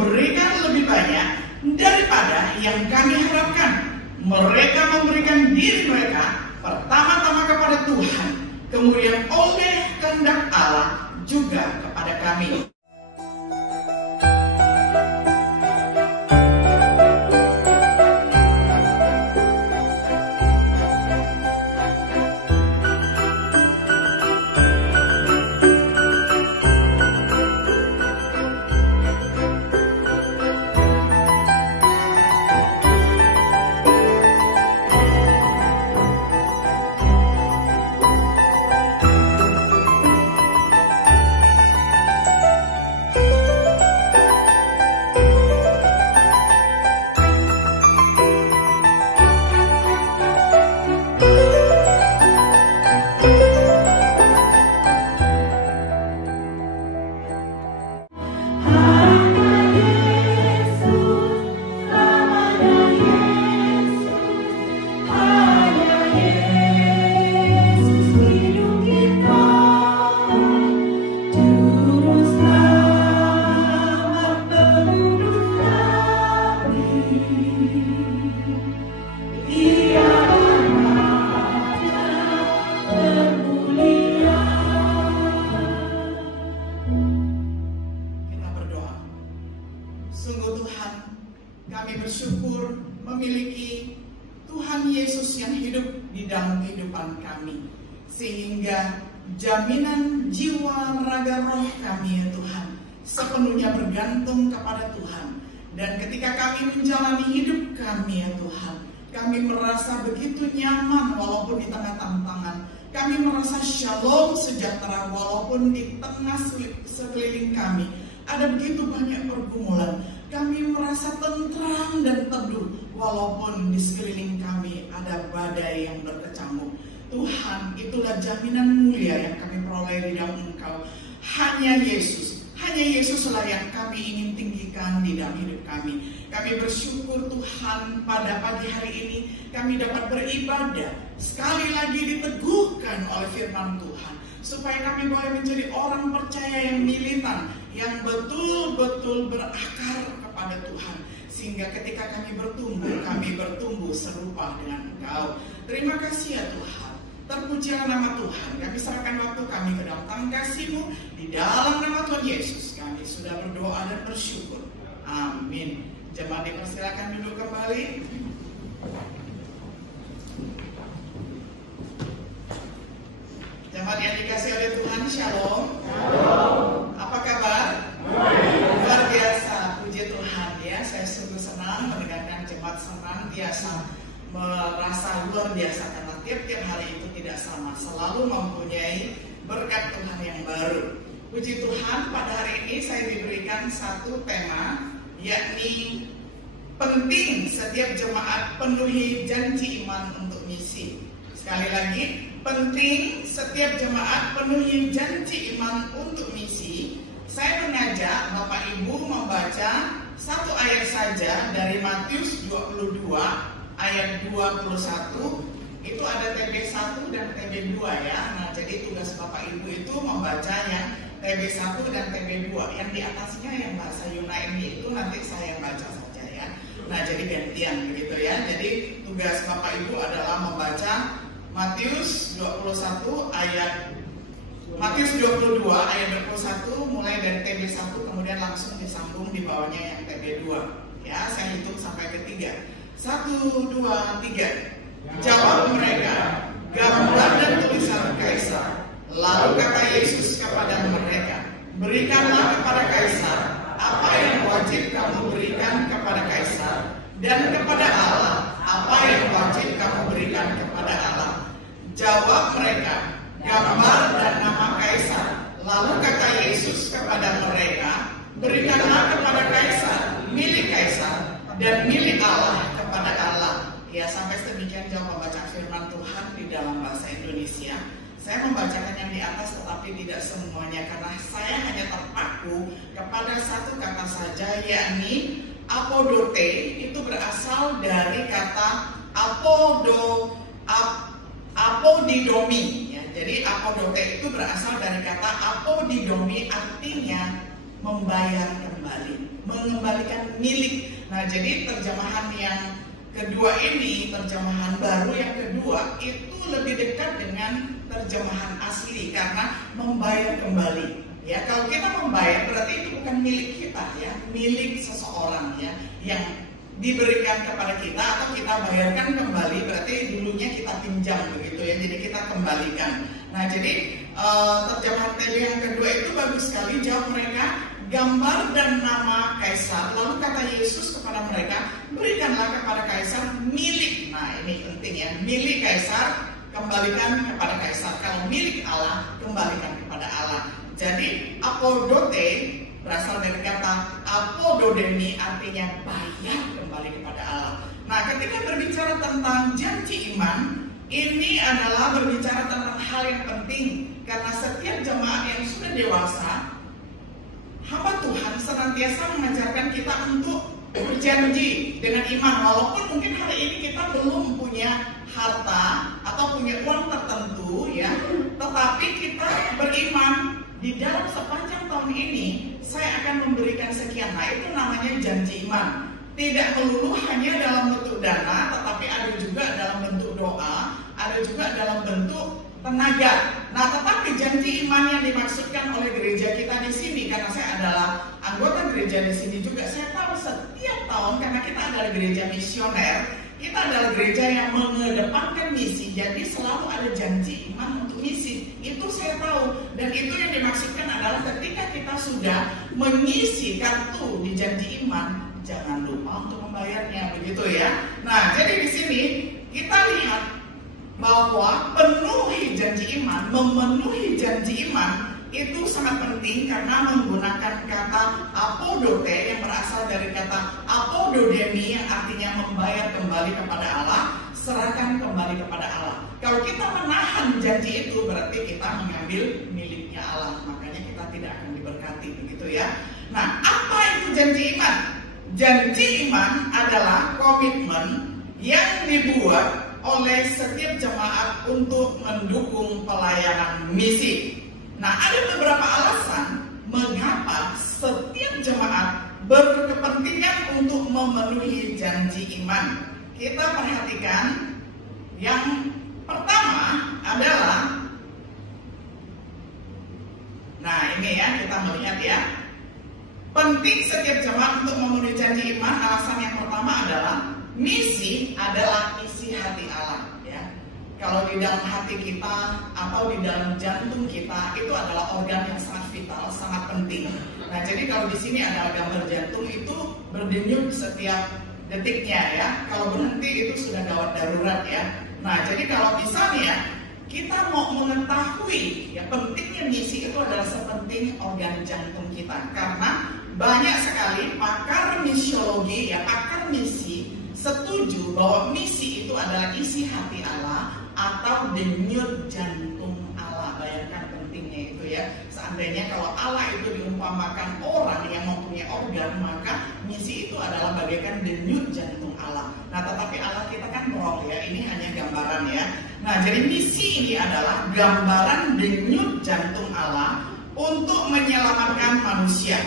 memberikan lebih banyak daripada yang kami harapkan. Mereka memberikan diri mereka pertama-tama kepada Tuhan, kemudian oleh kehendak Allah juga kepada kami. Sungguh Tuhan, kami bersyukur memiliki Tuhan Yesus yang hidup di dalam kehidupan kami, sehingga jaminan jiwa, raga, roh kami ya Tuhan sepenuhnya bergantung kepada Tuhan. Dan ketika kami menjalani hidup kami ya Tuhan, kami merasa begitu nyaman walaupun di tengah tantangan. Kami merasa shalom sejahtera walaupun di tengah sekeliling kami ada begitu banyak pergumulan. Kami merasa tentram dan teduh walaupun di sekeliling kami ada badai yang berkecamuk. Tuhan, itulah jaminan mulia yang kami peroleh di dalam Engkau. Hanya Yesuslah yang kami ingin tinggikan di dalam hidup kami. Kami bersyukur Tuhan, pada pagi hari ini kami dapat beribadah, sekali lagi diteguhkan oleh firman Tuhan, supaya kami boleh menjadi orang percaya yang militan, yang betul-betul berakar kepada Tuhan, sehingga ketika kami bertumbuh serupa dengan Engkau. Terima kasih ya Tuhan, terpujilah nama Tuhan. Kami serahkan waktu kami ke dalam tangan kasih-Mu, di dalam nama Tuhan Yesus kami sudah berdoa dan bersyukur, amin. Jemaat dipersilakan duduk kembali. Jemaat yang dikasih oleh Tuhan, shalom. Apa kabar? Luar biasa, puji Tuhan ya. Saya sungguh senang mendengarkan jemaat senantiasa merasa luar biasa, karena tiap-tiap hari itu tidak sama, selalu mempunyai berkat Tuhan yang baru. Puji Tuhan, pada hari ini saya diberikan satu tema, yakni penting setiap jemaat penuhi janji iman untuk misi. Sekali lagi, penting setiap jemaat penuhi janji iman untuk misi. Saya mengajak Bapak Ibu membaca satu ayat saja dari Matius 22 ayat 21. Itu ada TB1 dan TB2 ya. Nah, jadi tugas Bapak Ibu itu membaca yang TB1 dan TB2. Yang di atasnya yang bahasa Yunani itu nanti saya baca saja ya. Nah, jadi gantian begitu ya. Jadi tugas Bapak Ibu adalah membaca Matius 22 ayat 21 mulai dari TB1, kemudian langsung disambung di bawahnya yang TB2 ya. Saya hitung sampai ketiga. 1, 2, 3. Jawab mereka, gambar dan tulisan Kaisar. Lalu kata Yesus kepada mereka, berikanlah kepada Kaisar apa yang wajib kamu berikan kepada Kaisar, dan kepada Allah apa yang wajib kamu berikan kepada Allah. Jawab mereka, gambar dan nama Kaisar. Lalu kata Yesus kepada mereka, berikanlah kepada Kaisar milik Kaisar, dan milik Allah kepada Allah. Ya, sampai sedemikian jauh membaca firman Tuhan di dalam bahasa Indonesia. Saya membacakan yang di atas tetapi tidak semuanya, karena saya hanya terpaku kepada satu kata saja, yakni apodote. Itu berasal dari kata apodidomi ya. Jadi apodote itu berasal dari kata apodidomi, artinya membayar kembali. mengembalikan milik. Nah, jadi terjemahan yang kedua ini, terjemahan baru yang kedua itu lebih dekat dengan terjemahan asli karena membayar kembali. Ya, kalau kita membayar berarti itu bukan milik kita ya, milik seseorang ya yang diberikan kepada kita atau kita bayarkan kembali, berarti dulunya kita pinjam begitu ya, jadi kita kembalikan. Nah, jadi terjemahan TB yang kedua itu bagus sekali. Jawab mereka, gambar dan nama Kaisar. Lalu kata Yesus kepada mereka, berikanlah kepada Kaisar milik. Nah, ini penting ya, milik Kaisar kembalikan kepada Kaisar. Kalau milik Allah, kembalikan kepada Allah. Jadi apodote berasal dari kata apododemi, artinya bayar kembali kepada Allah. Nah, ketika berbicara tentang janji iman, ini adalah berbicara tentang hal yang penting karena setiap jemaat yang sudah dewasa, hamba Tuhan senantiasa mengajarkan kita untuk berjanji dengan iman. Walaupun mungkin hari ini kita belum punya harta atau punya uang tertentu ya, tetapi kita beriman di dalam sepanjang tahun ini saya akan memberikan sekian. Nah, itu namanya janji iman. Tidak melulu hanya dalam bentuk dana, tetapi ada juga dalam bentuk doa, ada juga dalam bentuk tenaga. Nah, tetapi janji iman yang dimaksudkan oleh gereja kita di sini, karena saya adalah anggota gereja di sini juga, saya tahu setiap tahun karena kita adalah gereja misioner, kita adalah gereja yang mengedepankan misi, jadi selalu ada janji iman untuk misi. Itu saya tahu, dan itu yang dimaksudkan adalah ketika kita sudah mengisi kartu di janji iman, jangan lupa untuk membayarnya, begitu ya. Nah, jadi di sini kita lihat bahwa penuhi janji iman, memenuhi janji iman itu sangat penting karena menggunakan kata apodote yang berasal dari kata apododemi yang artinya membayar kembali kepada Allah, serahkan kembali kepada Allah. Kalau kita menahan janji itu berarti kita mengambil miliknya Allah, makanya kita tidak akan diberkati, begitu ya. Nah, apa itu janji iman? Janji iman adalah komitmen yang dibuat oleh setiap jemaat untuk mendukung pelayanan misi. Nah, ada beberapa alasan mengapa setiap jemaat berkepentingan untuk memenuhi janji iman. Kita perhatikan yang pertama adalah, nah ini ya, kita melihat ya, penting setiap jemaat untuk memenuhi janji iman. Alasan yang pertama adalah misi adalah isi hati Allah ya. Kalau di dalam hati kita atau di dalam jantung kita itu adalah organ yang sangat vital, sangat penting. Nah, jadi kalau di sini adalah gambar jantung itu berdenyut setiap detiknya ya. Kalau berhenti itu sudah gawat darurat ya. Nah, jadi kalau misalnya kita mau mengetahui ya pentingnya misi itu adalah sepenting organ jantung kita, karena banyak sekali pakar misiologi ya, pakar misi setuju bahwa misi itu adalah isi hati Allah atau denyut jantung Allah. Bayangkan pentingnya itu ya. Seandainya kalau Allah itu diumpamakan orang yang mempunyai organ, maka misi itu adalah bagaikan denyut jantung Allah. Nah, tetapi Allah kita kan wrong ya, ini hanya gambaran ya. Nah, jadi misi ini adalah gambaran denyut jantung Allah untuk menyelamatkan manusia.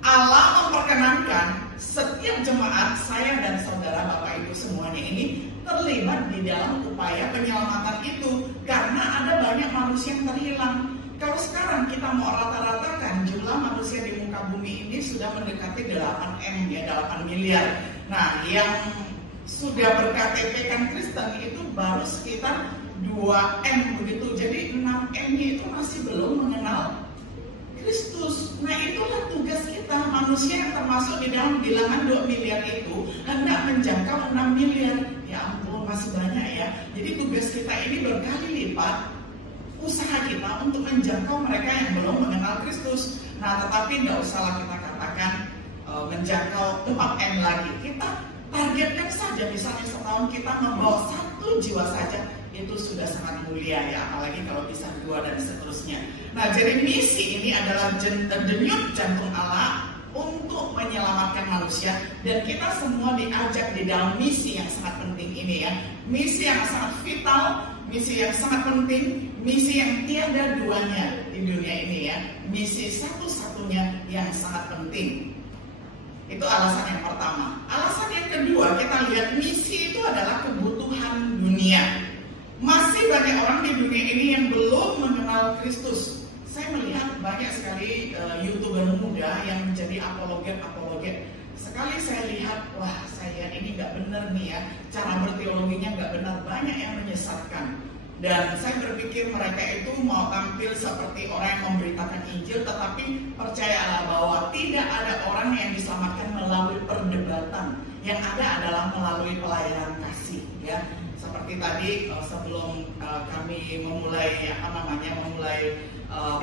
Allah memperkenankan setiap jemaat, saya dan saudara Bapak Ibu semuanya ini terlibat di dalam upaya penyelamatan itu, karena ada banyak manusia yang terhilang. Kalau sekarang kita mau rata-ratakan jumlah manusia di muka bumi ini sudah mendekati 8M ya, 8 miliar. Nah, yang sudah berKTP kan Kristen itu baru sekitar 2M begitu. Jadi 6M-nya itu masih belum mengenal Kristus. Nah, itulah tugas kita, manusia yang termasuk di dalam bilangan 2 miliar itu hendak menjangkau 6 miliar. Ya ampun, masih banyak ya. Jadi tugas kita ini berkali lipat usaha kita untuk menjangkau mereka yang belum mengenal Kristus. Nah, tetapi tidak usahlah kita katakan menjangkau 4M lagi. Kita targetkan saja, misalnya setahun kita membawa 1 jiwa saja, itu sudah sangat mulia ya, apalagi kalau bisa 2 dan seterusnya. Nah, jadi misi ini adalah denyut jantung Allah untuk menyelamatkan manusia, dan kita semua diajak di dalam misi yang sangat penting ini ya. Misi yang sangat vital, misi yang sangat penting, misi yang tiada duanya di dunia ini ya. Misi satu-satunya yang sangat penting. Itu alasan yang pertama. Alasan yang kedua, kita lihat misi itu adalah kebutuhan dunia. Masih banyak orang di dunia ini yang belum mengenal Kristus. Saya melihat banyak sekali YouTuber muda yang menjadi apologet. Sekali saya lihat, wah saya ini nggak benar nih ya, cara berteologinya nggak benar, banyak yang menyesatkan. Dan saya berpikir mereka itu mau tampil seperti orang yang memberitakan Injil, tetapi percayalah bahwa tidak ada orang yang diselamatkan melalui perdebatan. Yang ada adalah melalui pelayanan kasih, ya. Seperti tadi sebelum kami memulai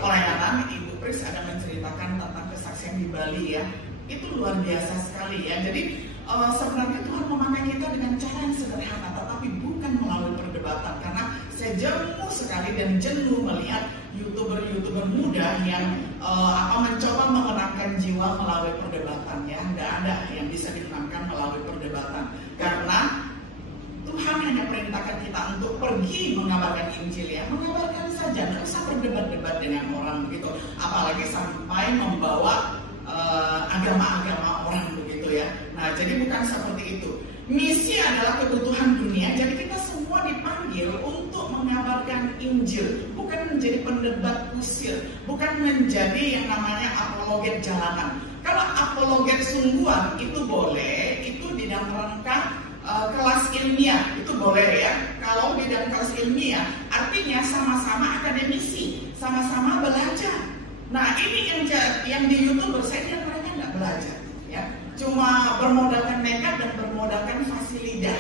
pelayanan, Ibu Pris ada menceritakan tentang kesaksian di Bali, ya. Itu luar biasa sekali, ya. Jadi sebenarnya Tuhan memakai kita dengan cara yang sederhana, tetapi bukan melalui perdebatan. Karena saya jemu sekali dan jenuh melihat YouTuber muda yang mencoba memenangkan jiwa melalui perdebatan, ya. Nggak ada yang bisa dimenangkan melalui perdebatan. Karena Tuhan hanya perintahkan kita untuk pergi mengabarkan Injil, ya. Mengabarkan saja, nggak usah berdebat-debat dengan orang begitu. Apalagi sampai membawa agama-agama orang begitu, ya. Nah, jadi bukan seperti itu. Misi adalah kebutuhan dunia. Jadi kita semua dipanggil untuk mengabarkan Injil, bukan menjadi pendebat kusir, bukan menjadi yang namanya apologet jalanan. Kalau apologet sungguhan itu boleh, itu di dalam rangka kelas ilmiah, itu boleh, ya. Kalau di dalam kelas ilmiah, artinya sama-sama akademisi, sama-sama belajar. Nah, ini yang di YouTube saya lihat mereka nggak belajar, ya. Cuma bermodalkan nekat dan bermodalkan fasilitas.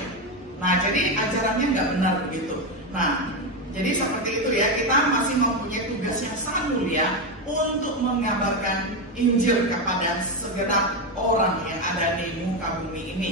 Nah, jadi ajarannya nggak benar begitu. Nah, jadi seperti itu, ya. Kita masih mempunyai tugas yang sangat mulia untuk mengabarkan Injil kepada segenap orang yang ada di muka bumi ini.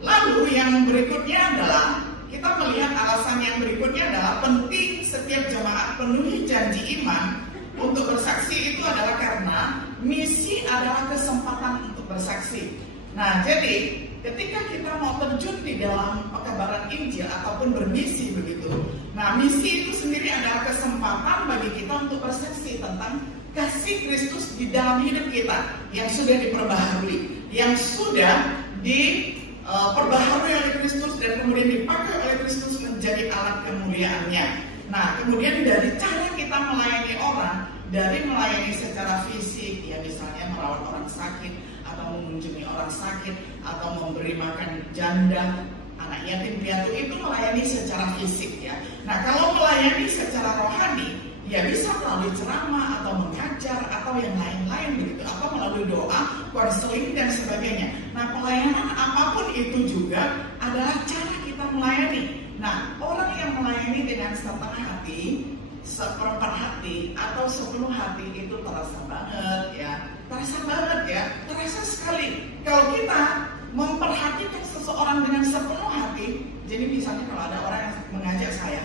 Lalu yang berikutnya adalah kita melihat alasan yang berikutnya adalah penting setiap jemaat penuhi janji iman untuk bersaksi itu adalah karena misi adalah kesempatan untuk bersaksi. Nah, jadi ketika kita mau terjun di dalam pekabaran Injil ataupun bermisi begitu, nah misi itu sendiri adalah kesempatan bagi kita untuk bersaksi tentang kasih Kristus di dalam hidup kita yang sudah diperbaharui, yang sudah diperbaharui oleh Kristus dan kemudian dipakai oleh Kristus menjadi alat kemuliaannya. Nah, kemudian dari cara kita melayani orang, dari melayani secara fisik, ya misalnya merawat orang sakit, atau mengunjungi orang sakit, atau memberi makan janda, anak yatim piatu, itu melayani secara fisik, ya. Nah, kalau melayani secara rohani, ya bisa melalui ceramah, atau mengajar, atau yang lain-lain begitu, atau melalui doa, konseling dan sebagainya. Nah, pelayanan apapun itu juga adalah cara kita melayani. Nah, orang yang melayani dengan setengah hati, seperempat hati, atau sepenuh hati itu terasa banget, ya. Terasa banget, ya. Terasa sekali. Kalau kita memperhatikan seseorang dengan sepenuh hati, jadi misalnya kalau ada orang yang mengajak saya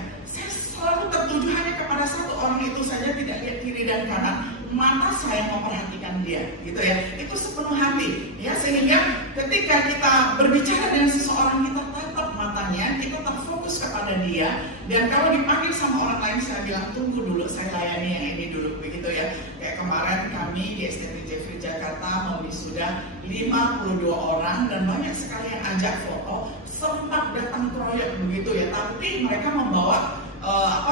selalu tertuju hanya kepada satu orang itu saja, tidak lihat kiri dan kanan, mata saya memperhatikan dia, gitu ya. Itu sepenuh hati, ya. Sehingga ketika kita berbicara dengan seseorang, kita tatap matanya, kita terfokus kepada dia. Dan kalau dipanggil sama orang lain, saya bilang tunggu dulu, saya layani yang ini dulu, begitu ya. Kayak kemarin kami di STT Jeffrey Jakarta wisuda 52 orang dan banyak sekali yang ajak foto, sempat datang proyek begitu ya. Tapi mereka membawa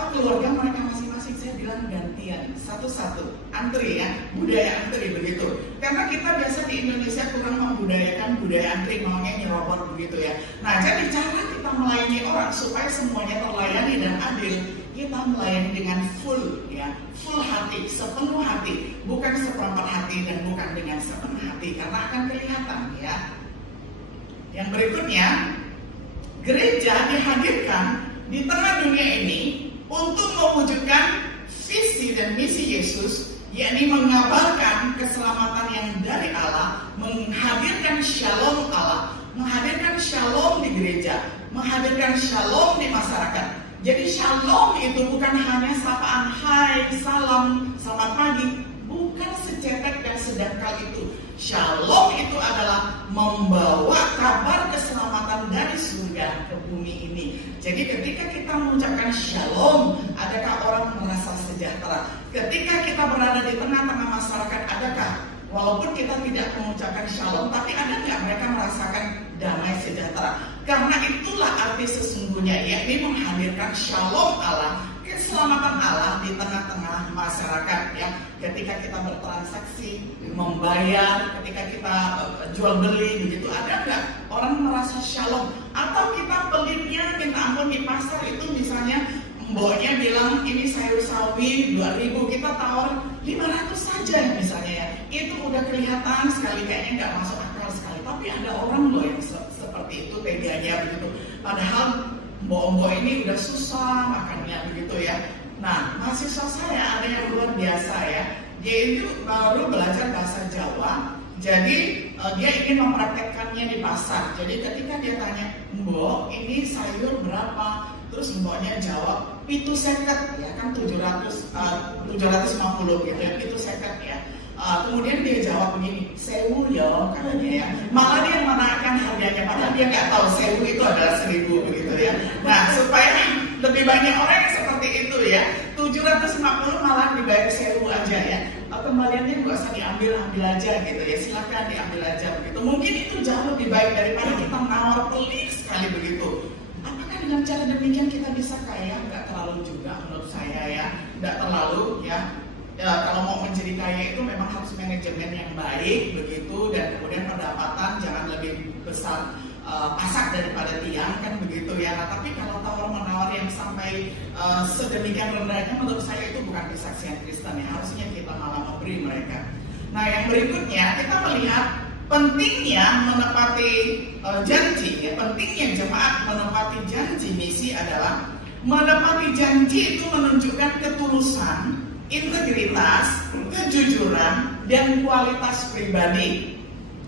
keluarga mereka masing-masing. Saya bilang gantian, satu-satu, antri, ya, budaya antri begitu. Karena kita biasa di Indonesia kurang membudayakan budaya antri, maunya nyerobot begitu ya. Nah, jadi cara kita melayani orang supaya semuanya terlayani dan adil, kita melayani dengan full, ya, full hati, sepenuh hati, bukan seperempat hati dan bukan dengan setengah hati, karena akan kelihatan, ya. Yang berikutnya, gereja dihadirkan di tengah dunia ini untuk mewujudkan visi dan misi Yesus, yakni mengabarkan keselamatan yang dari Allah, menghadirkan shalom Allah, menghadirkan shalom di gereja, menghadirkan shalom di masyarakat. Jadi shalom itu bukan hanya sapaan hai, salam, selamat pagi, bukan secetek dan sedangkal itu. Shalom itu adalah membawa kabar keselamatan dari surga ke bumi ini. Jadi ketika kita mengucapkan shalom, adakah orang merasa sejahtera? Ketika kita berada di tengah-tengah masyarakat, adakah walaupun kita tidak mengucapkan shalom, tapi ada nggak mereka merasakan damai sejahtera? Karena itulah arti sesungguhnya, yakni menghadirkan shalom Allah, keselamatan Allah di tengah-tengah masyarakat ya. Ketika kita bertransaksi, membayar, ketika kita jual beli begitu, ada nggak orang merasa shalom? Atau kita pelitnya minta ampun di pasar itu, misalnya mboknya bilang ini sayur sawi 2.000, kita tawar 500 saja misalnya ya. Itu udah kelihatan sekali kayaknya nggak masuk akal sekali. Tapi ada orang loh yang seperti itu teganya begitu. Padahal mbok-mbok ini udah susah makannya begitu ya. Nah, mahasiswa saya ada yang luar biasa ya. Dia itu baru belajar bahasa Jawa. Jadi dia ingin mempraktekkannya di pasar. Jadi ketika dia tanya, "Mbok, ini sayur berapa?" Terus mboknya jawab, "Pitu seket," ya kan 750 gitu ya, pitu seket ya. Kemudian dia jawab begini, "Sewu ya," katanya ya. Malah dia menaikkan harganya, padahal dia nggak tahu sewu itu adalah 1.000 begitu ya. Nah, supaya lebih banyak orang yang seperti itu ya, 750 malah dibayar sewu aja ya. Kembaliannya nggak usah diambil aja gitu ya, silakan diambil aja begitu. Mungkin itu jauh lebih baik daripada kita nawar pelik sekali begitu. Apakah dengan cara demikian kita bisa kaya? Nggak terlalu juga menurut saya ya, nggak terlalu ya. Kalau mau menjadi kaya itu memang harus manajemen yang baik begitu, dan kemudian pendapatan jangan lebih besar pasak daripada tiang kan begitu ya. Nah, tapi kalau tawar-menawar yang sampai sedemikian rendahnya, menurut saya itu bukan kesaksian Kristen ya. Harusnya kita malah memberi mereka. Nah, yang berikutnya kita melihat pentingnya menepati janji ya. Pentingnya jemaat menepati janji misi adalah menepati janji itu menunjukkan ketulusan, integritas, kejujuran, dan kualitas pribadi.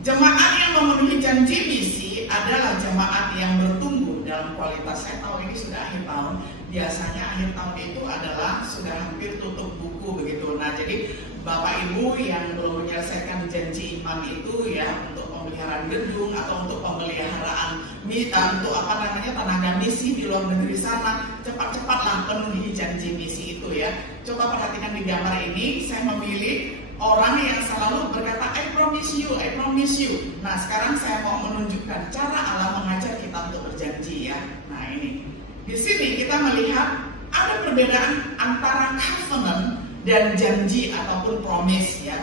Jemaat yang memenuhi janji misi adalah jemaat yang bertumbuh dalam kualitas. Saya tahu ini sudah akhir tahun. Biasanya akhir tahun itu adalah sudah hampir tutup buku begitu. Nah, jadi Bapak Ibu yang belum menyelesaikan janji iman itu ya, untuk pemeliharaan gedung atau untuk pemeliharaan untuk tenaga misi di luar negeri sana, cepat-cepatlah penuhi janji misi itu ya. Coba perhatikan di gambar ini, saya memilih orang yang selalu berkata I promise you. Nah, sekarang saya mau menunjukkan cara Allah mengajar kita untuk berjanji ya. Nah, ini di sini kita melihat ada perbedaan antara covenant dan janji ataupun promise ya.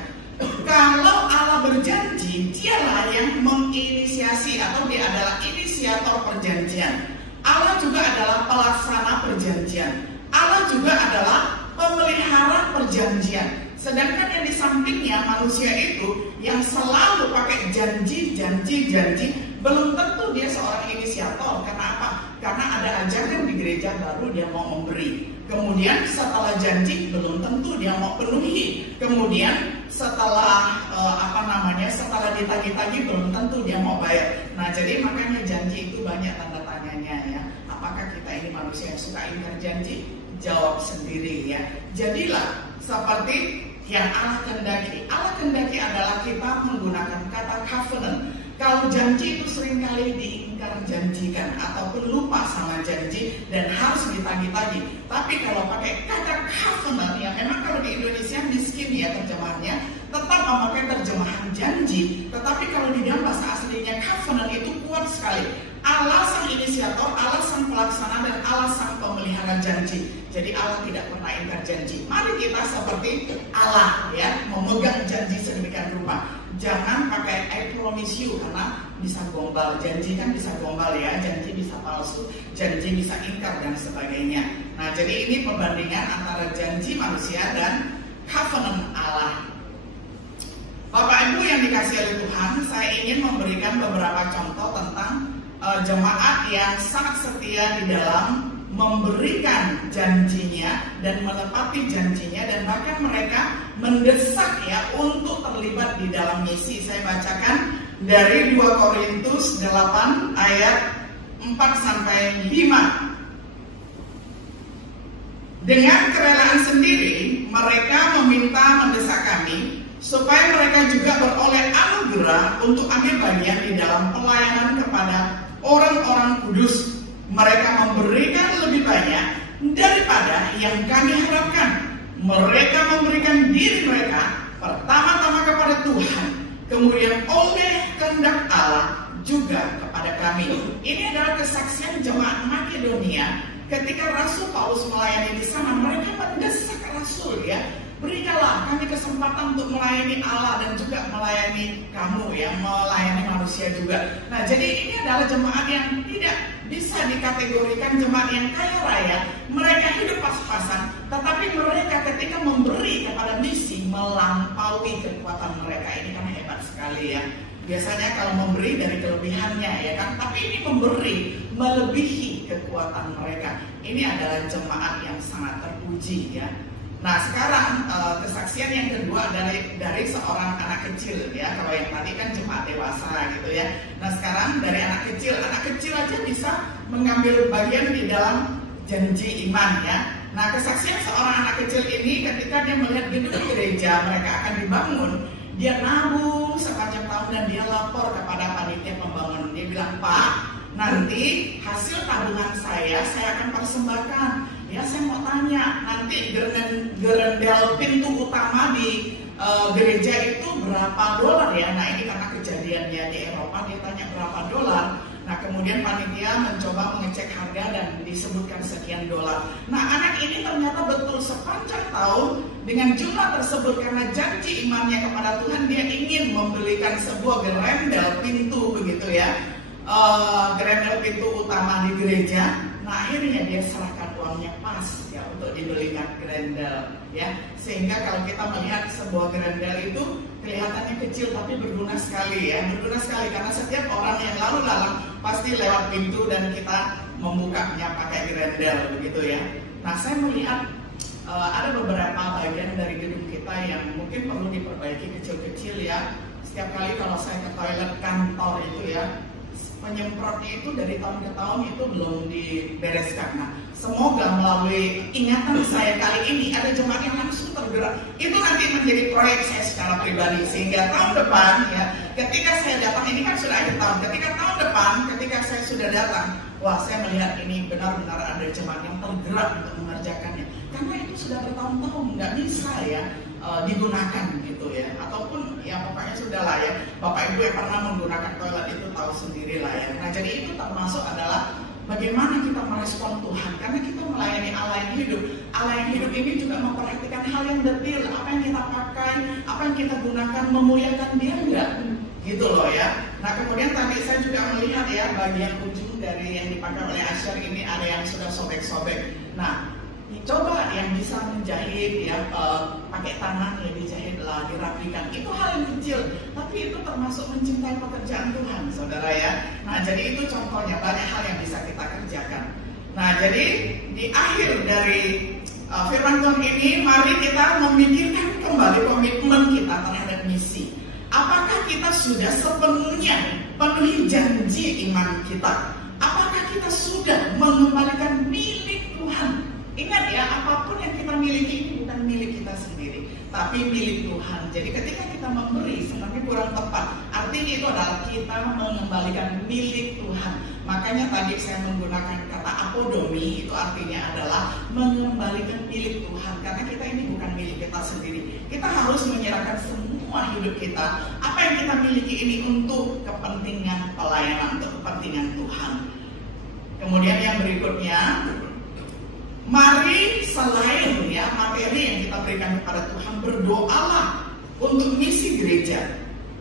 Kalau Allah berjanji, dialah yang menginisiasi atau dia adalah inisiator perjanjian. Allah juga adalah pelaksana perjanjian. Allah juga adalah pemelihara perjanjian. Sedangkan yang di sampingnya manusia itu yang selalu pakai janji, belum tentu dia seorang inisiator. Karena apa? Karena ada ajakan di gereja baru dia mau memberi. Kemudian setelah janji belum tentu dia mau penuhi. Kemudian setelah setelah ditagih-tagih belum tentu dia mau bayar. Nah, jadi makanya janji itu banyak tanda tanyanya ya. Apakah kita ini manusia yang suka ingkar janji? Jawab sendiri ya. Jadilah seperti yang Allah kehendaki. Allah kehendaki adalah kita menggunakan kata covenant. Kalau janji itu seringkali diingkar janjikan ataupun lupa sama janji dan harus ditagih-tagih. Tapi kalau pakai kata covenant, yang memang kalau di Indonesia miskin ya terjemahannya, tetap memakai terjemahan janji. Tetapi kalau di dalam bahasa aslinya covenant itu kuat sekali. Allah sang inisiator, Allah sang pelaksana, dan Allah sang pemelihara janji. Jadi Allah tidak pernah ingkar janji. Mari kita seperti Allah ya, memegang janji sedemikian rupa. Jangan pakai I promise you, karena bisa gombal. Janji kan bisa gombal ya, janji bisa palsu, janji bisa ingkar dan sebagainya. Nah, jadi ini perbandingan antara janji manusia dan covenant Allah. Bapak Ibu yang dikasihi oleh Tuhan, saya ingin memberikan beberapa contoh tentang jemaat yang sangat setia di dalam memberikan janjinya dan menepati janjinya, dan bahkan mereka mendesak ya untuk terlibat di dalam misi. Saya bacakan dari 2 Korintus 8 ayat 4-5. Dengan kerelaan sendiri mereka mendesak kami supaya mereka juga beroleh anugerah untuk ambil bagian di dalam pelayanan kepada orang-orang kudus. Mereka memberikan lebih banyak daripada yang kami harapkan. Mereka memberikan diri mereka pertama-tama kepada Tuhan, kemudian oleh kehendak Allah juga kepada kami. Ini adalah kesaksian jemaat Makedonia ketika Rasul Paulus melayani di sana. Mereka mendesak Rasul, ya, berikanlah kami kesempatan untuk melayani Allah dan juga melayani kamu, ya, melayani manusia juga. Nah, jadi ini adalah jemaat yang tidak bisa dikategorikan jemaat yang kaya raya. Mereka hidup pas-pasan, tetapi mereka ketika memberi kepada misi melampaui kekuatan mereka. Ini kan hebat sekali, ya. Biasanya kalau memberi dari kelebihannya, ya kan, tapi ini memberi melebihi kekuatan mereka. Ini adalah jemaat yang sangat terpuji, ya. Nah, sekarang kesaksian yang kedua dari seorang anak kecil, ya. Kalau yang tadi kan jemaat dewasa gitu, ya. Nah, sekarang dari anak kecil aja bisa mengambil bagian di dalam janji iman, ya. Nah, kesaksian seorang anak kecil ini ketika dia melihat gedung gereja mereka akan dibangun, dia nabung sepanjang tahun dan dia lapor kepada panitia pembangunan. Dia bilang, "Pak, nanti hasil tabungan saya akan persembahkan. Ya, saya mau tanya, nanti gerendel pintu utama di gereja itu berapa dolar, ya?" Nah, ini karena kejadiannya di Eropa, dia tanya berapa dolar. Nah, kemudian panitia mencoba mengecek harga dan disebutkan sekian dolar. Nah, anak ini ternyata betul sepanjang tahun dengan jumlah tersebut karena janji imannya kepada Tuhan, dia ingin membelikan sebuah gerendel pintu begitu, ya, gerendel pintu utama di gereja. Nah, akhirnya dia serahkan uangnya pas, ya, untuk dibelikan gerendel, ya. Sehingga kalau kita melihat sebuah gerendel itu kelihatannya kecil tapi berguna sekali, ya, berguna sekali karena setiap orang yang lalu lalang pasti lewat pintu dan kita membukanya pakai gerendel begitu, ya. Nah, saya melihat ada beberapa bagian dari gedung kita yang mungkin perlu diperbaiki kecil-kecil, ya. Setiap kali kalau saya ke toilet kantor itu, ya, penyemprotnya itu dari tahun ke tahun itu belum dibereskan. Nah, semoga melalui ingatan saya kali ini ada jemaat yang langsung tergerak. Itu nanti menjadi proyek saya secara pribadi sehingga tahun depan, ya, ketika saya datang, ini kan sudah akhir tahun, ketika tahun depan ketika saya sudah datang, wah, saya melihat ini benar-benar ada jemaat yang tergerak untuk mengerjakannya. Karena itu sudah bertahun-tahun nggak bisa, ya, digunakan gitu, ya, ataupun ya pokoknya sudah lah, ya, Bapak Ibu yang pernah menggunakan toilet itu tahu sendiri lah, ya. Nah, jadi itu termasuk adalah bagaimana kita merespon Tuhan karena kita melayani Allah yang hidup. Allah yang hidup ini juga memperhatikan hal yang detail, apa yang kita pakai, apa yang kita gunakan, memuliakan Dia enggak, gitu loh, ya. Nah, kemudian tadi saya juga melihat, ya, bagian ujung dari yang dipakai oleh Asher ini ada yang sudah sobek-sobek. Nah, coba yang bisa menjahit, ya, pakai tangan, ya, dijahit lah, dirapikan. Itu hal yang kecil, tapi itu termasuk mencintai pekerjaan Tuhan, saudara, ya. Nah, jadi itu contohnya, banyak hal yang bisa kita kerjakan. Nah, jadi di akhir dari firman Tuhan ini, mari kita memikirkan kembali komitmen kita terhadap misi. Apakah kita sudah sepenuhnya penuhi janji iman kita? Apakah kita sudah mengembalikan milik Tuhan? Ingat, ya, apapun yang kita miliki ini bukan milik kita sendiri, tapi milik Tuhan. Jadi ketika kita memberi sebenarnya kurang tepat. Artinya itu adalah kita mengembalikan milik Tuhan. Makanya tadi saya menggunakan kata apodomi, itu artinya adalah mengembalikan milik Tuhan. Karena kita ini bukan milik kita sendiri. Kita harus menyerahkan semua hidup kita, apa yang kita miliki ini untuk kepentingan pelayanan, untuk kepentingan Tuhan. Kemudian yang berikutnya, mari selain, ya, materi yang kita berikan kepada Tuhan, berdoalah untuk misi gereja.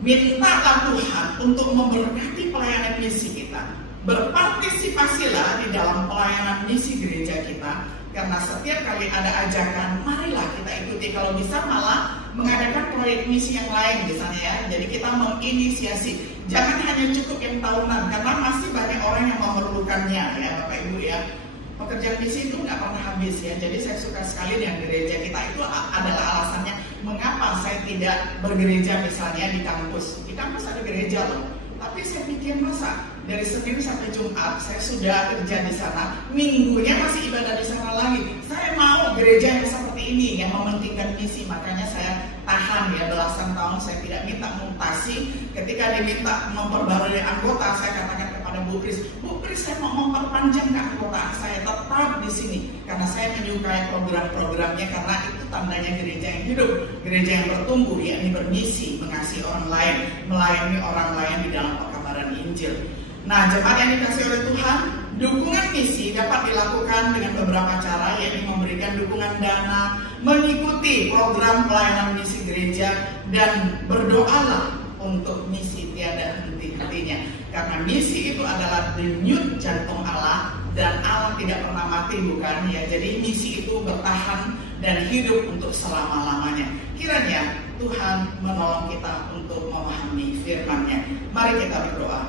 Mintalah Tuhan untuk memberkati pelayanan misi kita. Berpartisipasilah di dalam pelayanan misi gereja kita. Karena setiap kali ada ajakan, marilah kita ikuti. Kalau bisa malah mengadakan proyek misi yang lain misalnya, ya. Jadi kita menginisiasi. Jangan hanya cukup yang tahunan, karena masih banyak orang yang memerlukannya, ya, Bapak Ibu, ya. Pekerjaan misi itu nggak pernah habis, ya. Jadi saya suka sekali dengan gereja kita. Itu adalah alasannya mengapa saya tidak bergereja misalnya di kampus. Di kampus ada gereja loh. Tapi saya pikir, masa dari Senin sampai Jumat saya sudah kerja di sana, minggunya masih ibadah di sana lagi. Saya mau gereja yang seperti ini, yang mementingkan misi. Makanya saya tahan, ya, belasan tahun saya tidak minta mutasi. Ketika diminta memperbarui anggota, saya katakan kepada kepada Bu Pris, Bu Pris, saya mau memperpanjang keanggotaan saya tetap di sini karena saya menyukai program-programnya, karena itu tandanya gereja yang hidup, gereja yang bertumbuh, yakni bermisi, mengasihi orang lain, melayani orang lain di dalam pekabaran Injil. Nah, jemaat yang dikasih oleh Tuhan, dukungan misi dapat dilakukan dengan beberapa cara, yakni memberikan dukungan dana, mengikuti program pelayanan misi gereja, dan berdoalah untuk misi tiada henti-hentinya. Karena misi itu adalah denyut jantung Allah, dan Allah tidak pernah mati, bukan ya? Jadi misi itu bertahan dan hidup untuk selama-lamanya. Kiranya Tuhan menolong kita untuk memahami firman-Nya. Mari kita berdoa.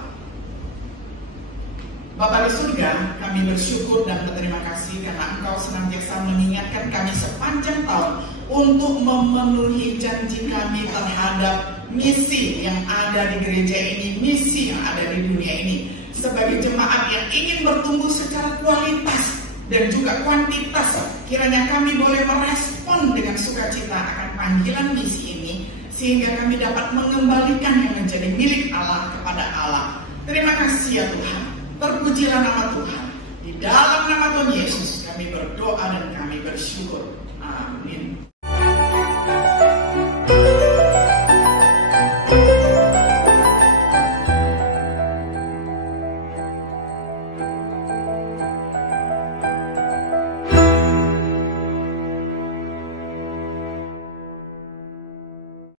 Bapa di surga, kami bersyukur dan berterima kasih karena Engkau senantiasa mengingatkan kami sepanjang tahun untuk memenuhi janji kami terhadap misi yang ada di gereja ini, misi yang ada di dunia ini. Sebagai jemaat yang ingin bertumbuh secara kualitas dan juga kuantitas, kiranya kami boleh merespon dengan sukacita akan panggilan misi ini, sehingga kami dapat mengembalikan yang menjadi milik Allah kepada Allah. Terima kasih ya Tuhan. Terpujilah nama Tuhan. Di dalam nama Tuhan Yesus kami berdoa dan kami bersyukur. Amin.